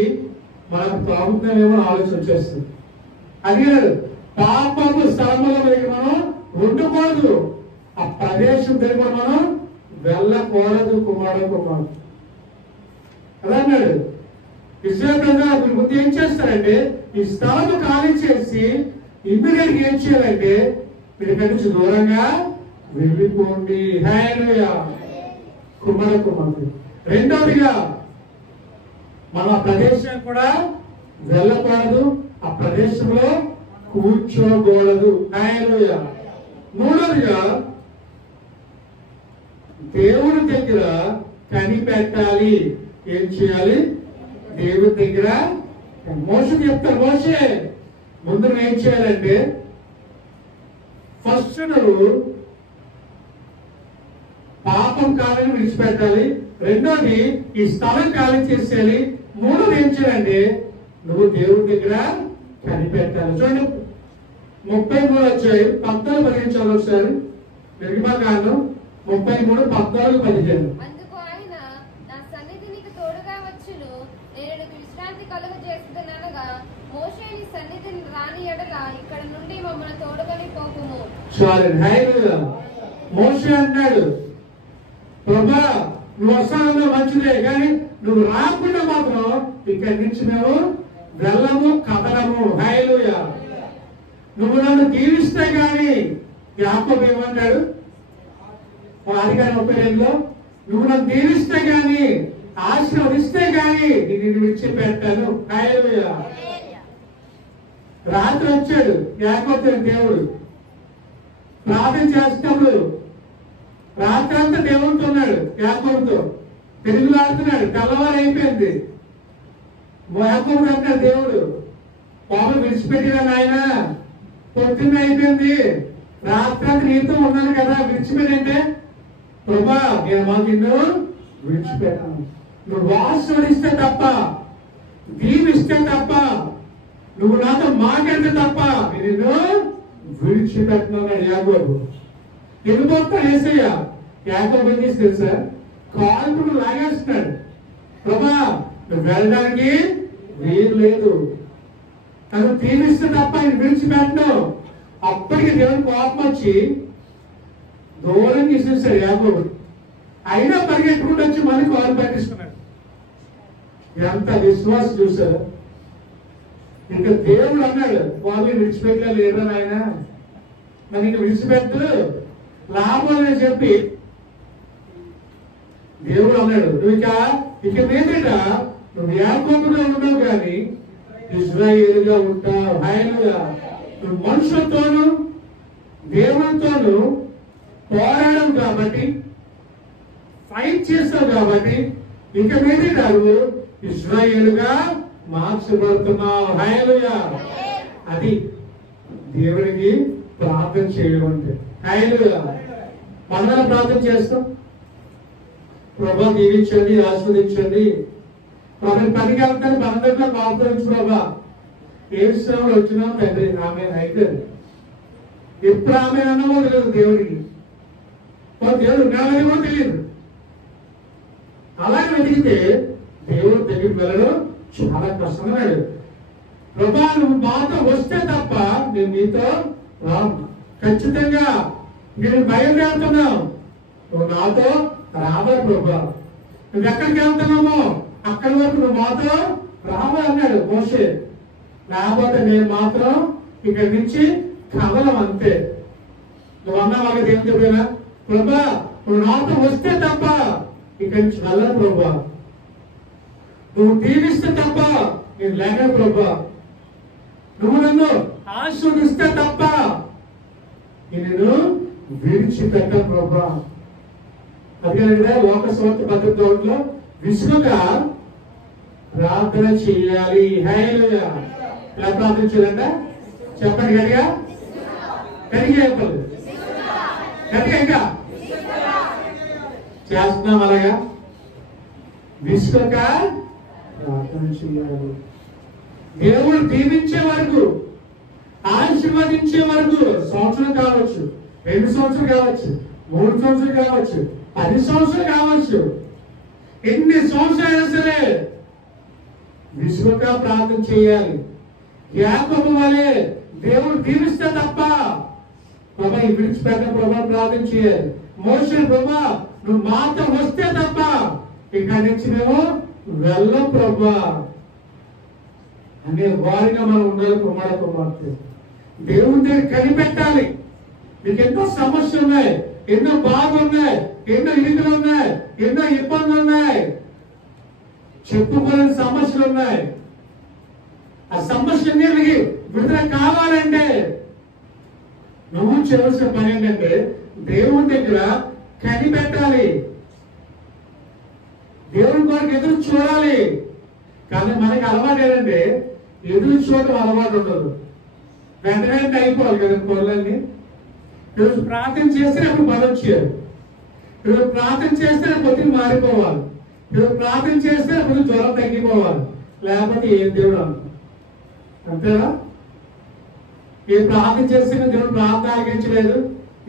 మనకు ప్రాముఖ్యం ఏమో ఆలోచన వచ్చేస్తుంది. అడిగాడు, పాపపు స్థలముల దగ్గర మనం ఉండకూడదు, ఆ ప్రదేశం దగ్గర మనం వెళ్ళకూడదు. కుమారుడు అదన్నాడు. ఇశ్రాయేలు ప్రజలు ముందు ఏం చేస్తారంటే ఈ స్థలం ఖాళీ చేసి ఇమ్మీడియట్ గా ఏం చేయాలంటే మీరు ఇక్కడి నుంచి దూరంగా వెళ్ళిపోండి. హల్లెలూయా. కుమారుడు రెండవదిగా మన ప్రదేశం కూడా వెళ్ళకూడదు, ఆ ప్రదేశంలో కూర్చోకూడదు. హల్లెలూయా. మూడవదిగా దేవుడి దగ్గర కనిపెట్టాలి. ఏం చేయాలి? దేవుడి దగ్గర మోషే చెప్తారు, మోషే ముందు నువ్వు ఏం చేయాలంటే ఫస్ట్ నువ్వు పాపం కాలని విడిచిపెట్టాలి, రెండోది ఈ స్థలం ఖాళీ చేసేయాలి, మూడోది ఏం చేయాలంటే నువ్వు దేవుడి దగ్గర కనిపెట్టాలి. చూడండి 33 వచ్చాయి 14-15 చదువు ఒకసారి. నిర్గమకాండం 33:14-15. అందుకు ఆయన, నా సన్నిధి నీకు తోడుగా వచ్చును, నేను నీకు విశ్రాంతి కలుగజేస్తున్నానగా మోషే నీ సన్నిధిని రాని ఎడల ఇక్కడ నుండి మమ్మల్ని తోడుకొని పోకుము. చాలు. హల్లెలూయా. మోషే అన్నాడు, ప్రభా నువ్వు వస్తానో మంచిదే, కానీ నువ్వు రాకుండా మాత్రం ఇక్కడి నుంచి మేము వెళ్ళము, కదలము. హల్లెలూయా. నువ్వు నన్ను దీవిస్తే గాని, యాకోబు ఏమన్నాడు 6:32లో, నువ్వు నన్ను దీవిస్తే గాని, ఆశీర్వదిస్తే గాని నేను విడిచిపెట్టాను. హల్లెలూయా. రాత్రి వచ్చాడు యాకోబు దేవుడు ప్రార్థన చేస్తున్నప్పుడు, రాత్రి అంతా దేవుడితో ఉన్నాడు, యాకోబుతో తిరుగులాడుతున్నాడు. తెల్లవారు అయిపోయింది. యాకోబు అంటాడు దేవుడు, పాపం విడిచిపెట్టినా నాయన, పొద్దున్న అయిపోయింది, రాత్రి అంతా నీతో ఉన్నాను కదా, విడిచిపెట్టంటే ప్రభా నేను మా నిన్ను విడిచిపెట్టాను, నువ్వు ఆశీర్వదిస్తే తప్ప, దీవిస్తే తప్ప నువ్వు నాతో మాట్లాడితే తప్ప నేను విడిచిపెట్టినాడు యాకోబు. వెళ్ళిపోతాడు యేసయ్య. యాకోబు ఏం చేసి తెలుసా, కాల్పుడు లాగేస్తున్నాడు. ప్రభా నువ్వు వెళ్ళడానికి వీలు లేదు, తను తీరిస్తే తప్ప ఆయన విడిచిపెట్టను. అప్పటికి దేవుని కోపం వచ్చి దూరం తీసేస్తాడు యాకోబు. అయినా పరిగెట్టుకుంటూ వచ్చి మళ్ళీ కాలు పట్టిస్తున్నాడు. ఎంత విశ్వాసం చూసారు. ఇంకా దేవుడు అన్నాడు, వాళ్ళు విడిచిపెట్టలేరు ఆయన, మరి ఇంక విడిచిపెట్టు లాభం అని చెప్పి దేవుడు అన్నాడు, నువ్వు ఇక మీదట నువ్వు యాకోబుగా ఉండవు కానీ ఇశ్రాయేలుగా ఉంటావు. హల్లెలూయా. నువ్వు మనుషులతోనూ దేవునితోనూ పోరాడవు కాబట్టి, ఫైట్ చేస్తావు కాబట్టి ఇక మీదట నువ్వు ఇశ్రాయేలుగా మార్చబడుతున్నావు. హల్లెలూయా. అది దేవుడికి ప్రార్థన చేయడం అంటే. హల్లెలూయా. మనమే ప్రార్థన చేస్తాం, ప్రభా దీవించండి, ఆస్వాదించండి. మనం పనికి వెళ్తాను, మన దగ్గర కాపురించి ప్రభా ఏ శ్రమలు వచ్చినా తండ్రి ఆమె అయితే ఎప్పుడు ఆమె అన్నమో తెలియదు దేవుడికి. దేవుడు ఉన్నాడని కూడా తెలియదు. అలాగే వెతికితే దేవుడు దగ్గరికి వెళ్ళడం చాలా కష్టమన్నాడు. ప్రభా నువ్వు మాతో వస్తే తప్ప నేను మీతో రాను. ఖచ్చితంగా నేను బయలుదేరుతున్నావు, నువ్వు నాతో రావాలి ప్రభా. నువ్వు ఎక్కడికి వెళ్తున్నామో అక్కడి వరకు నువ్వు మాతో రావాలి అన్నాడు మోషే. లేకపోతే నేను మాత్రం ఇక్కడి నుంచి కదలం అంతే. నువ్వు అన్నా వాళ్ళకి దేవుని చెప్పినా, ప్రభా నువ్వు నాతో వస్తే తప్ప ఇక్కడి నుంచి వెళ్ళను ప్రభా, నువ్వు దీవిస్తే తప్ప నేను లేక ప్రభా, నువ్వు నన్ను ఆశీర్వదిస్తే తప్ప నేను విడిచిపెట్టను ప్రభా. అదే లోక స్వార్థ పద్ధతిలో విసుగుగా ప్రార్థన చేయాలి. హల్లెలూయా. ఎలా ప్రార్థన చేయాలంట చెప్పండి గట్టిగా. గట్టిగా చెప్పండి. గట్టిగా ఇంకా చేస్తున్నాం అలాగా. విసుగుగా ప్రార్థన చేయాలి. దేవుడు దీవించే వరకు, ఆశీర్వదించే వరకు సంవత్సరం కావచ్చు, 2 సంవత్సరాలు కావచ్చు, 3 సంవత్సరాలు కావచ్చు, 10 సంవత్సరాలు కావచ్చు, ఎన్ని సంవత్సరాలు సరే విశ్వగా ప్రార్థన చేయాలి. యాకోబు వలె దేవుడు దీవిస్తే తప్ప ప్రభా ఈ విడిచిపెట్ట ప్రభా ప్రార్థన చేయాలి. మోషే ప్రభా నువ్వు మాతో వస్తే తప్ప ఇక్కడి నుంచి మేము వెళ్ళం ప్రభా అనే వారిగా మనం ఉండాలి. కుమార్తె దేవుని దగ్గర కనిపెట్టాలి. మీకు ఎన్నో సమస్యలు ఉన్నాయి, ఎన్నో బాధలు ఉన్నాయి, ఎన్నో ఇరుకులు ఉన్నాయి, ఎన్నో ఇబ్బందులు ఉన్నాయి, చెప్పుకోలేని సమస్యలు ఉన్నాయి. ఆ సమస్యలకి విడుదల కావాలంటే నువ్వు చేయవలసిన పని ఏంటంటే దేవుని దగ్గర కనిపెట్టాలి, దేవుని కొరకు ఎదురు చూడాలి. కానీ మనకి అలవాటు ఏంటంటే ఎదురు చూడటం అలవాటు ఉండదు. వెంటనే అయిపోవాలి కదా పనులన్నీ. ఈరోజు ప్రార్థన చేస్తే అప్పుడు పని వచ్చేయాలి, ఈరోజు ప్రార్థన చేస్తే పొద్దున మారిపోవాలి, ఈరోజు ప్రార్థన చేస్తే అప్పుడు జ్వరం తగ్గిపోవాలి. లేకపోతే ఏం దేవుడు అంట అంతేనా? ఏ ప్రార్థన చేస్తే దేవుడు ప్రార్థన ఆగించలేదు,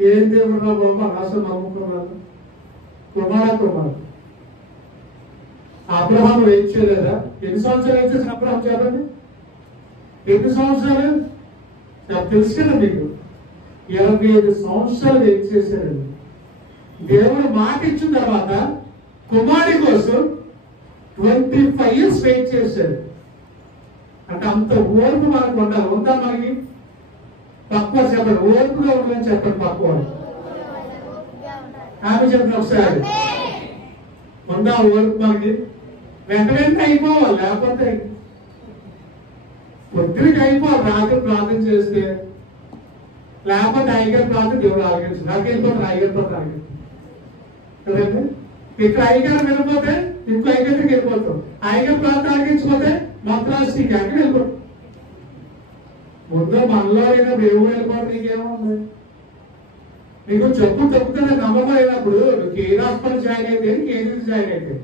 ఏం దేవుడు రా బాబు అసలు నమ్ముకున్నాను. కుమారు అబ్రహాం వెయిట్ చేయలేదా? ఎన్ని సంవత్సరాలు వెయిట్ చేసిన అబ్రహాం చెప్పండి. ఎన్ని సంవత్సరాలు తెలుసు కదా మీకు? 25 సంవత్సరాలు వెయిట్ చేశారండి. దేవుడు మాట ఇచ్చిన తర్వాత కుమారుడి కోసం 25 years వెయిట్ చేశాడు. అంటే అంత ఓర్పు మనకు ఉండాలి. ఉందా మనకి? పక్కువ చెప్పండి, ఓర్పుగా ఉండాలని చెప్పండి. పక్కువ ఆమె చెప్పండి ఒకసారి. ఉందా ఓర్పు మనకి? వెంటనే అయిపోవాలి, లేకపోతే పొద్దునకి అయిపోవాలి. రాత్రి ప్రార్థన చేస్తే, లేకపోతే అయ్యగారు ప్రార్థన దేవుడు ఆలోచించు. నాకు వెళ్ళిపోతారు, అయ్యగారు ప్రార్థన ఆలోచించు కదండి. ఇక్కడ అయ్యగారు వెళ్ళిపోతే ఇంకో అయ్యగారికి వెళ్ళిపోతాం. అయ్యగారు ప్రార్థన ఆలోచించకపోతే మంత్రాలకి అక్కడ వెళ్ళిపోతాం. ముందు మనలో అయినా దేవుడు వెళ్ళిపోవడం నీకేముంది? నీకు చెప్పు తప్పుతుంది నమ్మకం అయినప్పుడు కేర్ హాస్పిటల్ జాయిన్ అయితే కేజీ జాయిన్ అయితే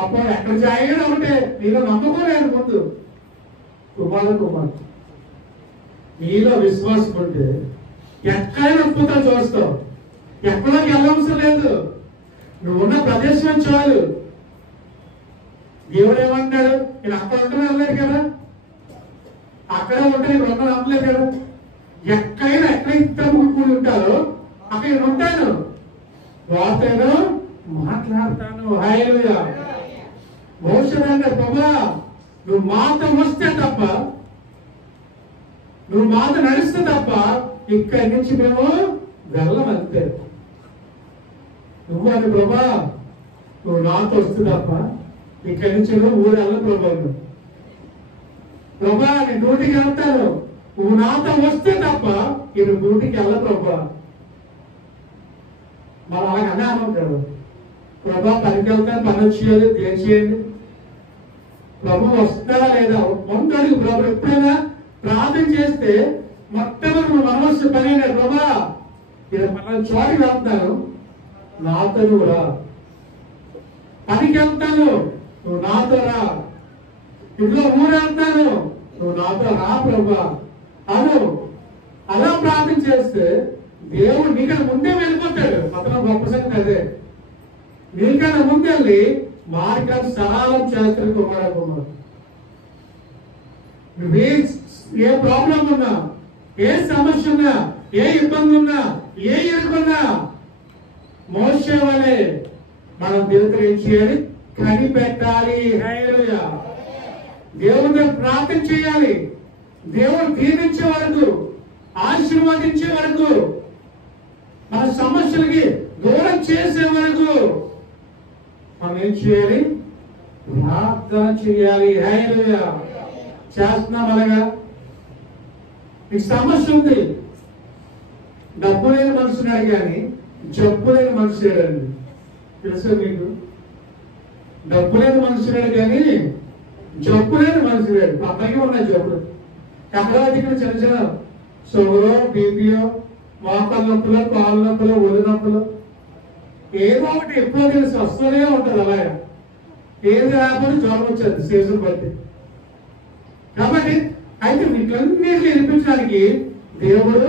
అప్పుడు ఎక్కడ జాయిన్ అయినా ఉంటే నీలో నమ్మకం లేదు. ముందు కుమార్తె నీలో విశ్వాసం ఉంటే ఎక్కడైనా అద్భుతం చూస్తావు. ఎక్కడికి వెళ్ళవసరం లేదు, నువ్వు ఉన్న ప్రదేశం చాలు. దేవుడు ఏమంటాడు, నేను అక్కడ ఉంటాను అనలేదు కదా, అక్కడ ఉంటే నేను ఉండను అనలేదు కదా. ఎక్కడైతే కూడి ఉంటారో అక్కడ నేను ఉంటాను, వార్తను మాట్లాడతాను. హల్లెలూయా. మోషే అన్నాడు, ప్రభా నువ్వు మాతో వస్తే తప్ప, నువ్వు మాతో నడిస్తే తప్ప ఇక్కడి నుంచి మేము వెళ్ళమంతే. నువ్వు అని ప్రభా నువ్వు నాతో వస్తే తప్ప ఇక్కడి నుంచి నువ్వు ఊరు వెళ్ళ ప్రభా. ప్రభా నేను డ్యూటీకి వెళ్తాను, నువ్వు నాతో వస్తే తప్ప ఇది డ్యూటీకి వెళ్ళ ప్రభా. మనం అలాగనే అనుకుంటాడు, ప్రభా పనికి వెళ్తాను, పని వచ్చేయాలి, ఏం చేయండి. ప్రభు వస్తారా లేదా మొంటడుగు. ప్రభు ఎప్పుడైనా ప్రార్థన చేస్తే మొట్టమొదటి మనవలసిన పని ఏంటంటే, ప్రభా మనం చోటికి వెళ్తాను, నాతో నువ్వు రా. పనికి వెళ్తాను, నువ్వు నాతో రా. ఇంట్లో ఊరు వెళ్తాను, నువ్వు నాతో రా ప్రభా అను. అలా ప్రార్థన చేస్తే దేవుడు నీకన్నా ముందే వెళ్ళిపోతాడు. అతను గొప్ప సంగతి అదే. నీకన్నా ముందెళ్ళి మార్గాన్ని సరళం చేస్తాడు కుమారు. నువ్వే ఏ ప్రాబ్లం ఉన్నా, ఏ సమస్య ఉన్నా, ఏ ఇబ్బంది ఉన్నా, ఏ ఎదుర్కొన్నా మోషే వలె మనం దేవుడికి ఏం చేయాలి, కనిపెట్టాలి. హల్లెలూయా. దేవుడిని ప్రార్థన చేయాలి. దేవుడు దీవించే వరకు, ఆశీర్వదించే వరకు, మన సమస్యలకి దూరం చేసే వరకు మనం ఏం చేయాలి, ప్రార్థన చేయాలి. హల్లెలూయా. చేస్తున్నాం అలాగా. మీకు సమస్య ఉంది, డబ్బు లేని మనుషున్నాడు కానీ జబ్బు లేని మనుషులేడండి. తెలుసా మీకు? డబ్బు లేని మనుషులేడు కానీ జబ్బు లేని మనుషులేడు. పక్కనే ఉన్నాయి జబ్బులు. ఎక్కడో ఇక్కడ చిన్న చిన్న షుగరో, బీపీయో, మోకాళ్ళ నొప్పులో, కాళ్ళ నొప్పులో, ఒళ్ళు నొప్పులు, ఏదో ఒకటి ఎప్పుడో తెలిసి వస్తూనే ఉంటుంది. అలాగా ఏది రాకపోతే జ్వరం వచ్చేది సీజన్ బట్టి. కాబట్టి అయితే వీటన్నిటిని వినిపించడానికి దేవుడు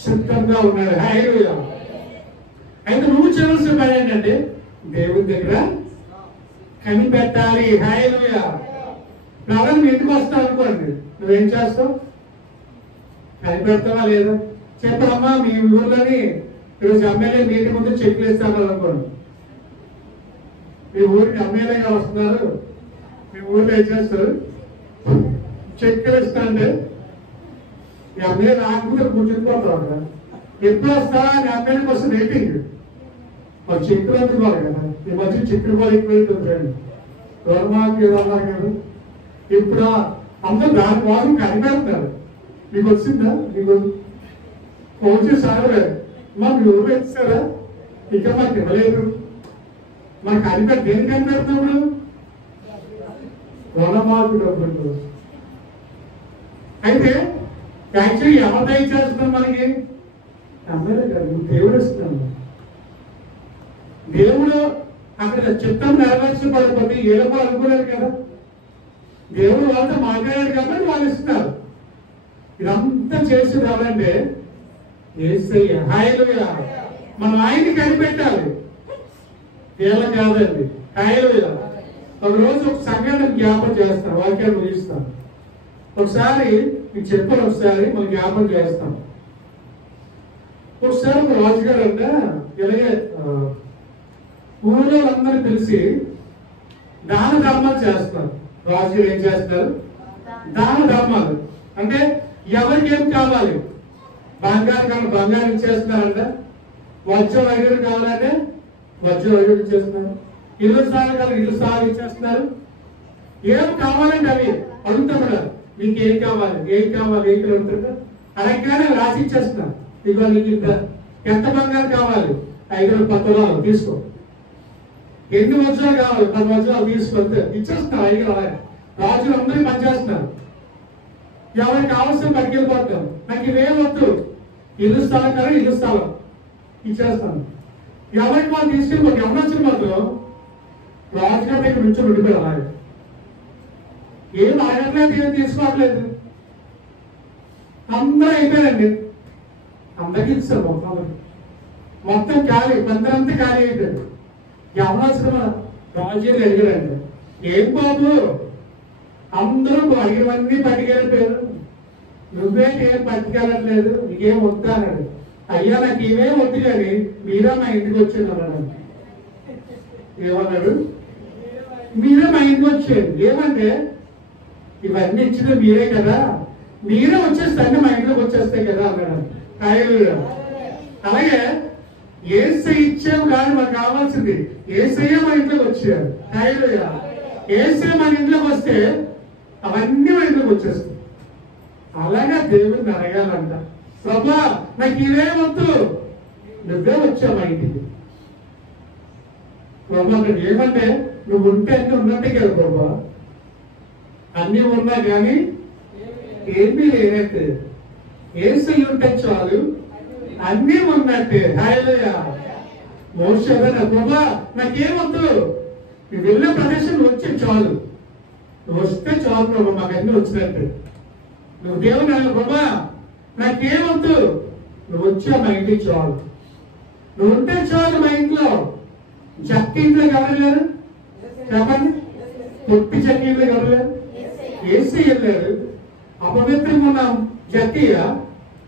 సిద్ధంగా ఉన్నాడు. హల్లెలూయా. అయితే నువ్వు చేయవలసిన పని ఏంటంటే దేవుడి దగ్గర కనిపెట్టాలి. హల్లెలూయా. ప్రజలు మీ ఇంటికి వస్తావు అనుకోండి, నువ్వేం చేస్తావు? కనిపెడతావా లేదా? చెప్పమ్మా మీ ఊర్లోని ఈరోజు ఎమ్మెల్యే మీటింగ్ ముందు చెక్లు ఇస్తాను అనుకోండి. మీ ఊరికి ఎమ్మెల్యేగా వస్తున్నారు, మీ ఊర్లో ఏం చేస్తారు? చెక్కులు ఇస్తా అంటే ఎమ్మెల్యే రాకపోతే కూర్చునిపోతారు అక్కడ. ఎప్పుడు వస్తారా అని ఎమ్మెల్యేకి వస్తే రేటింగ్ మరి చెక్కులు అందుకోవాలి కదా. ఈ మధ్య చెక్కులు కూడా ఎక్కువైతుంది. గవర్నమెంట్ ఏదన్నారు కదా, ఇప్పుడు అందరూ దానికోసం కనిపెడతారు. మీకు వచ్చిందా? మీకు ఫోన్ చేశారు, మా మీ ఊరు ఇస్తారా? ఇంకా మాకు ఇవ్వలేదు. మాకు కనిపెట్టి దేని కనిపెడుతున్నాడు? రుణమాఫీ డబ్బులు. అయితే యాక్చువల్లీ ఎవరు దయచేస్తున్నాం మనకి? ఎమ్మెల్యే గారు దేవుడు ఇస్తున్నాడు. దేవుడు అక్కడ చిత్తం నెరవేర్చబడిపోతే ఏదో అనుకోలేదు కదా. దేవుడు వాళ్ళతో మాట్లాడాడు కాబట్టి వాళ్ళు ఇస్తున్నారు. ఇదంతా చేసేది ఎవరంటే యేసయ్య. హల్లెలూయా. మనం ఆయన్ని కనిపెట్టాలి, వీళ్ళ కాదండి. హల్లెలూయా. ఒక రోజు ఒక సంఘటన జ్ఞాపకం చేస్తాను, వాక్యాన్ని ముగిస్తాను. ఒకసారి మీకు చెప్పాను, ఒకసారి మనం జ్ఞాపకం చేస్తాం. ఒకసారి ఒక రాజుగారు అంట ఇలాగే ఊళ్ళో అందరూ తెలిసి దాన ధర్మాలు చేస్తున్నారు. రాజుగారు ఏం చేస్తారు? దాన ధర్మాలు అంటే ఎవరికి ఏం కావాలి, బంగారు కానీ బంగారం ఇచ్చేస్తున్నారంట, వజ్రం వైద్యులు కావాలంటే వజ్రం వైద్యులు ఇచ్చేస్తున్నారు, ఇల్లు స్థానం కావాలి ఇల్లు స్థానం ఇచ్చేస్తున్నారు. ఏం కావాలంటే అవి అడుగుతున్నారు. మీకు ఏం కావాలి, ఏం కావాలి, ఏం అడుగుతుంటారు. అలాగే రాసి ఇచ్చేస్తున్నారు. ఇదిగో నీకు ఎంత బంగారం కావాలి, 510 తులాలు తీసుకో. ఎన్ని వజ్రాలు కావాలి, 10 వజ్రాలు తీసుకొస్తే ఇచ్చేస్తున్నారు. 5 అలాగే రాజులు అందరూ పనిచేస్తున్నారు. ఎవరికి కావాల్సిన పట్టుకెళ్ళిపోతాం. నాకు ఇవేం వద్దు, ఇల్లు స్థలం కదా ఇల్లు స్థలం ఇచ్చేస్తాను. ఎవరికి వాళ్ళు తీసుకెళ్ళిపోతే ఎవరు వచ్చిన మాత్రం రాజుగారి దగ్గర నుంచి ఉండిపోయారు. అలాగే ఏం అడగట్లేదు, ఏం తీసుకోవట్లేదు. అందరూ అయిపోయారండి, అందరికీ ఇస్తారు. మొత్తం ఖాళీ, మందిరంతా ఖాళీ అయిపోయాడు. యవనస్తులు రాజులు అడిగారండి, ఏం బాబు అందరూ అడిగినవన్నీ పట్టుకెళ్ళిపోయారు, నువ్వేంటి ఏం పట్టుకెళ్ళట్లేదు, నీకేం వద్దా అన్నాడు. అయ్యా నాకు ఇవేం వద్దు కానీ మీరే మా ఇంటికి వచ్చేది అన్నాడు. ఏమన్నాడు? మీరే మా ఇంటికి వచ్చేది. ఏమంటే ఇవన్నీ ఇచ్చింది మీరే కదా, మీరే వచ్చేస్తే మా ఇంట్లోకి వచ్చేస్తాయి కదా అన్నాడు. హల్లెలూయా. అలాగే యేసయ్య ఇచ్చేవి కాదు మనకు కావాల్సింది, యేసయ్య మన ఇంట్లోకి వచ్చాడు. హల్లెలూయా. యేసయ్య మన ఇంట్లోకి వస్తే అవన్నీ మన ఇంట్లోకి వచ్చేస్తాయి. అలాగే దేవుడిని అడగాలంట, ప్రభా నాకు ఇవే వద్దు, నువ్వే వచ్చావు మా ఇంటికి. ప్రభా ఏమంటే నువ్వు ఉంటే అన్ని ఉన్నట్టే కదా ప్రభా, అన్ని ఉన్నా కానీ ఏమీ లేనట్టు, యేసయ్య ఉంటే చాలు అన్నీ ఉన్నట్టే. హల్లెలూయా. మోషే ప్రభా నాకేమొద్దు, నువ్వు వెళ్ళే ప్రదేశం వచ్చే చాలు, నువ్వు వస్తే చాలు ప్రభా, మాకు అన్ని వచ్చినట్టు. నువ్వు దేవుని అన్న ప్రభా నాకేమొద్దు, నువ్వు వచ్చా మా ఇంటికి చాలు, నువ్వు ఉంటే చాలు మా ఇంట్లో. జక్కి ఇంట్లోకి ఎవరు లేరు చెప్పండి, పొట్టి జక్కి ఇంట్లోకి ఎవరు లేరు, యేసయ్య వెళ్ళారు. అపవిత్రంగా ఉన్నాం, జక్కియ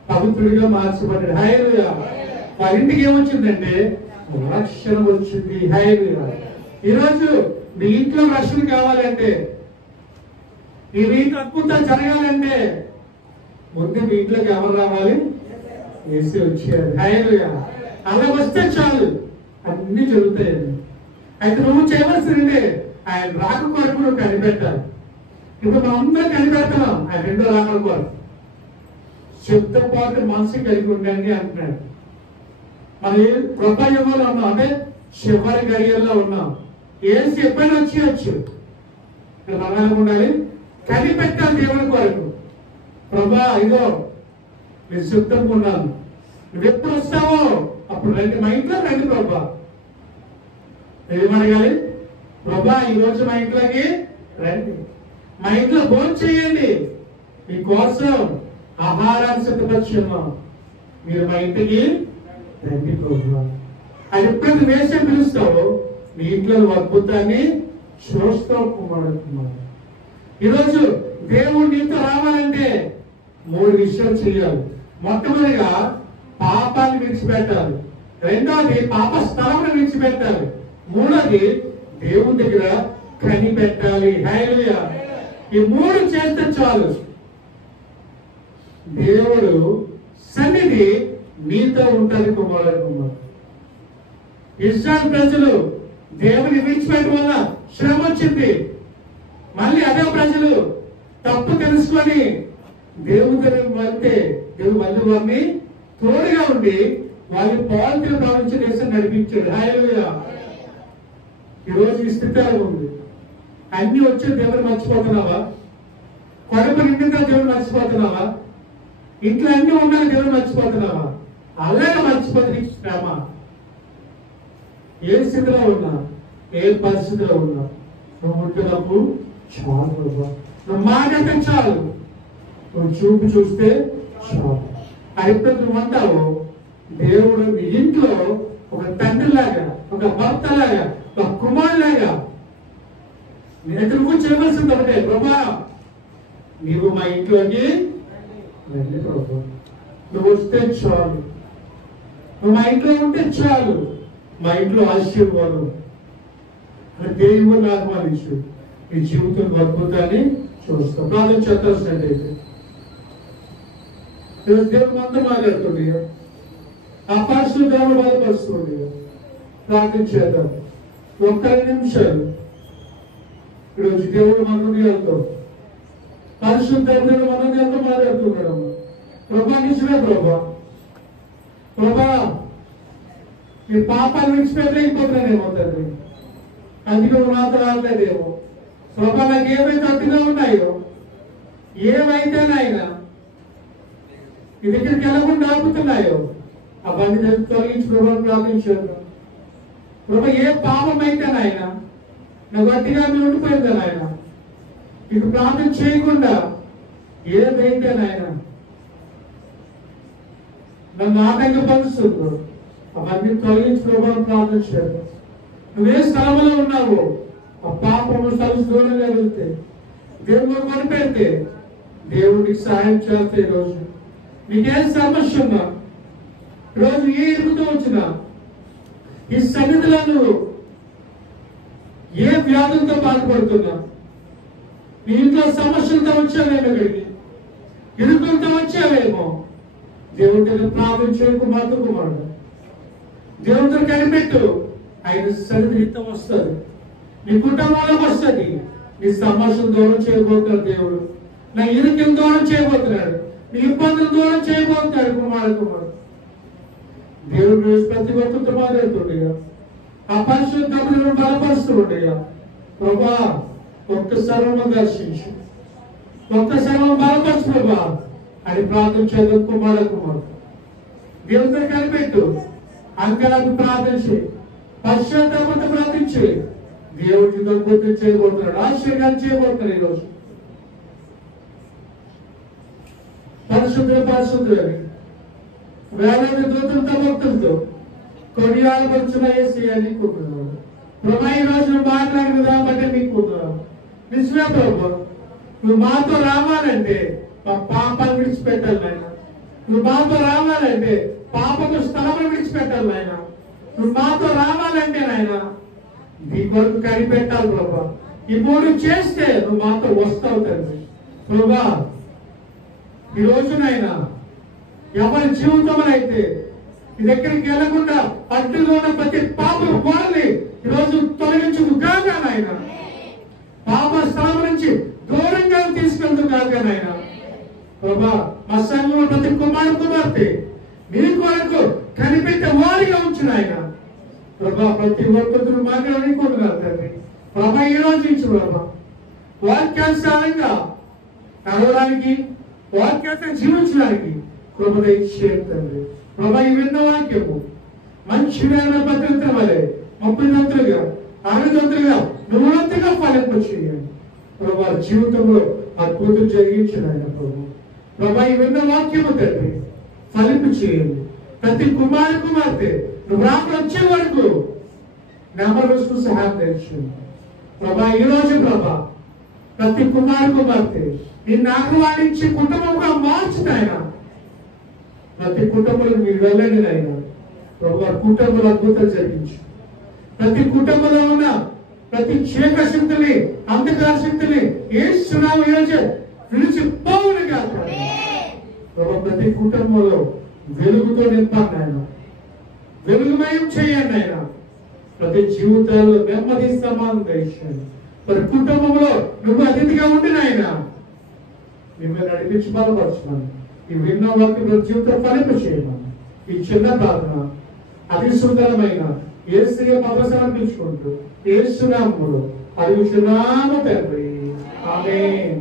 పవిత్రుడిగా మార్చబడ్డాడు. హల్లెలూయా. వారి ఇంటికి ఏమొచ్చిందంటే రక్షణ వచ్చింది. హల్లెలూయా. ఈరోజు మీ ఇంట్లో రక్షణ కావాలంటే, ఈ ఇంట్లో అద్భుతాలు జరగాలంటే ముందు మీ ఇంట్లోకి ఎవరు రావాలి? యేసయ్య వచ్చారు. హల్లెలూయా. అలా వస్తే చాలు అన్ని జరుగుతాయండి. అయితే నువ్వు చేయవలసిందే ఆయన రాక కొరకు నువ్వు కనిపెట్టాలి. ఇప్పుడు మనం అందరం కనిపెడుతున్నాం ఆయన రెండో రాకల కొరకు. శబ్దపాటు మనసు కలిగి ఉండండి అంటున్నాడు. మనం కృపయుగంలో ఉన్నాం, అంటే చివరి గడియల్లో ఉన్నాం. యేసు ఎప్పుడైనా వచ్చేయచ్చు. మనం ఎలా ఉండాలి? కనిపెట్టాలి దేవుని కొరకు. ప్రభా ఇదో నేను సిద్ధంగా ఉన్నాను, నువ్వు ఎప్పుడు వస్తావో అప్పుడు రండి, మా ఇంట్లో రండి ప్రభా. ఏమడగాలి? ప్రభా ఈ రోజు మా ఇంట్లోకి రండి, మా ఇంట్లో భోజనం చేయండి, మీకోసం ఆహారాన్ని సిద్ధపరిచున్నాం, మీరు మా ఇంటికి రండి ప్రభా. అది ఎప్పుడైతే వేసే పిలుస్తావో మీ ఇంట్లో అద్భుతాన్ని చూస్తావు కుమారుడు. ఈరోజు దేవుడు నీతో రావాలంటే 3 విషయాలు చేయాలి. మొట్టమొదటిగా పాపాన్ని విడిచిపెట్టాలి, రెండోది పాప స్థలం విడిచిపెట్టాలి, మూడోది దేవుని దగ్గర కనిపెట్టాలి. హల్లెలూయా. ఈ 3 చేస్తే చాలు, దేవుడు సన్నిధి మీతో ఉంటుంది కుమారుడు. ఇశ్రాయేలు ప్రజలు దేవుని విడిచిపెట్టడం వల్ల శ్రమ వచ్చింది. మళ్ళీ అదే ప్రజలు తప్పు తెలుసుకొని దేవుని దగ్గర వెళ్తే దేవుడు మళ్ళీ వారిని తోడుగా ఉండి వాళ్ళని పాలితులు భావించి దేశం నడిపించాడు. హల్లెలూయా. ఈరోజు ఈ స్థితి ఉంది. అన్ని వచ్చే దేవుడు మర్చిపోతున్నావా? కడుపు నిండితే దేవుడు మర్చిపోతున్నావా? ఇంట్లో అన్ని ఉన్నా దేవుడు మర్చిపోతున్నావా? అలాగే మర్చిపోతుంది శ్రమ. ఏ స్థితిలో ఉన్నా, ఏ పరిస్థితిలో ఉన్నా నువ్వు ఉంటున్నప్పుడు చాలు, నువ్వు మాట్లాడితే చాలు, నువ్వు చూపు చూస్తే చాలు. అయితే నువ్వు అంటావు దేవుడు నీ ఇంట్లో ఒక తండ్రిలాగా, ఒక భర్తలాగా, ఒక కుమారులాగా నువ్వు చేయవలసింది ఒకటే, ప్రభా నీవు మా ఇంట్లోకి రండి ప్రభా, నువ్వు వస్తే చాలు, నువ్వు మా ఇంట్లో ఉంటే చాలు, మా ఇంట్లో ఆశీర్వాదం దేవుని ఆహ్వానించు, ఈ జీవితంలో అద్భుతాన్ని చూస్తాం. ప్రార్థన చేస్తాల్సినట్టయితే దేవుడు అంతా మాట్లాడుతుంది, ఆ పరిస్థితులు దేవుడు బాధపరుస్తుంది. ప్రార్థన చేద్దాం 1 నిమిషాలు. ఈరోజు దేవుడు మన హృదయాలతో, పరిశుద్ధ దేవుడు మన హృదయాలతో మాట్లాడుతున్నాడు. ప్రభా నిజమే ప్రభా, ప్రభా ఈ పాపాలు విడిచిపెట్టలేకపోతున్నానేమో తండ్రి, అందుకే నాతో రాలేదేమో ప్రభా, నాకు ఏవైతే అడ్డుగా ఉన్నాయో, ఏవైతే నాయన ఈ దగ్గరికి వెళ్ళకుండా ఆపుతున్నాయో అవన్నీ తొలగించి ప్రభావం ప్రార్థించారు. ప్రభా ఏ పాపం అయితే నాయన నాకు గట్టిగా ఉండిపోయింది నాయన, ఇక ప్రార్థన చేయకుండా ఏదైతే నాయన నన్ను ఆటంకపరుస్తుందో అవన్నీ తొలగించి ప్రభావం ప్రార్థన చేయాలి. నువ్వే స్థలంలో ఉన్నావు ఆ పాపము స్థలం దూరంగా వెళ్తే దేవుడు కొనిపెడితే దేవుడికి సహాయం చేస్తే ఈరోజు నీకే సమస్య ఉన్నా ఈరోజు ఏ ఇరుగుతూ వచ్చినా ఈ సన్నిధిలో నువ్వు ఏ వ్యాధులతో బాధపడుతున్నా నీ ఇంట్లో సమస్యలతో వచ్చావేమో ఇక్కడికి ఇరుకులతో వచ్చావేమో దేవుడి దగ్గర ప్రార్థన చేయకు కుమారుడు దేవుడి దగ్గర కనిపెట్టు ఆయన సన్నిధితో వస్తుంది నీ కుటుంబంలోకి వస్తుంది నీ సమస్యలు దూరం చేయబోతున్నాడు దేవుడు నా ఇరుకులు దూరం చేయబోతున్నాడు నీ ఇబ్బందులు దూరం చేయబోతున్నాడు కుమారుడు దేవుడు ప్రతి ఒక్కరితో మాట్లాడుతుండగా ఆ పరిశుద్ధములను బలపరుస్తూ ఉండగా ప్రభా ఒక్కసారి దర్శించు ఒక్కసారి బలపరచు ప్రభా అని ప్రార్థన చేద్దాం కుమారుడు దేవుడితో కనిపెట్టు అంకలకు ప్రార్థన చేయి పశ్చాత్తాపంతో ప్రార్థించి దేవుడికి దొంగతనం చేయబోతున్నాడు ఆశ్చర్యాలు చేయబోతున్నాడు ఈరోజు పరిశుద్ధులని వేలాది దూతలతో భక్తులతో కొనియాడబడుచున్న యేసయ్య నీకు ప్రభా ఈ రోజు నువ్వు మాట్లాడిన దాన్ని బట్టి నీకు నిజమే ప్రభు నువ్వు మాతో రావాలంటే మా పాపాన్ని విడిచిపెట్టాలి నాయన నువ్వు మాతో రావాలంటే పాపకు స్థలమును విడిచిపెట్టాలి నాయన నువ్వు మాతో రావాలంటే నాయన నీ కొరకు కనిపెట్టాలి ప్రభా ఈ మూడు చేస్తే నువ్వు మాతో వస్తావు తండ్రి ప్రభా ఈ రోజునైనా ఎవరి జీవితంలో అయితే నీ దగ్గరికి వెళ్లకుండా అడ్డులో ఉన్న ప్రతి పాపం కోరని ఈరోజు తొలగించుకు కాక నాయన పాప స్థలం నుంచి దూరంగా తీసుకెళ్తూ కాక నాయన ప్రభా మా సంఘంలో ప్రతి కుమార్తె మీ కొరకు కనిపెట్టే వారిగా ఉంచిన ఆయన ప్రభా ప్రతి ఒక్కరు మాట్లాడుకుంటున్నారు తండ్రి ప్రభా ఈ రోజు నుంచి ప్రభా వాక్యానుసారంగా నడవడానికి వాక్యాన్ని జీవించడానికి ప్రభు తండ్రి ప్రభా ఈ విన్న వాక్యము మంచి భద్రత వలె 30 దంతులుగా 60 దంతులుగా 100 దంతులుగా ఫలింపు చేయండి ప్రభా జీవితంలో అద్భుతం జరిగించిన ఆయన ప్రభు ప్రభా ఈ విన్న వాక్యము తండ్రి ఫలింపు చేయండి ప్రతి కుమార్తె నువ్వు రాత్రి వచ్చే వరకు నెమ్మరు సహాయం తెచ్చింది ప్రభా ఈ రోజు ప్రభా ప్రతి కుమార్తె నిన్ను ఆహ్వానించి కుటుంబంగా మార్చుతాయన ప్రతి కుటుంబంలో మీరు వెళ్ళండి నాయన ప్రభు కుటుంబంలో అద్భుతాలు జరిగించు ప్రతి కుటుంబంలో ఉన్న ప్రతి చీకటి శక్తుల్ని అంధకార శక్తుల్ని యేసునామమున ఈరోజు విడిచిపోవును గాక ప్రభు ప్రతి కుటుంబంలో వెలుగుతో నింపండి ఆయన వెలుగుమయం చేయండి ఆయన ప్రతి జీవితాల్లో నెమ్మది సమానం దయచేయండి మరి కుటుంబంలో నువ్వు అతిథిగా ఉండి నాయన మిమ్మల్ని నడిపించి బలపరుచున్నాను ఈ విన్న వాక్యం జీవితం ఫలింపు చేయమని ఈ చిన్న ప్రార్థన అతి సుందరమైన యేసయ్య పదవి సమర్పించుకుంటూ యేసు నామములో అడుగుచున్నాము తండ్రి ఆమేన్.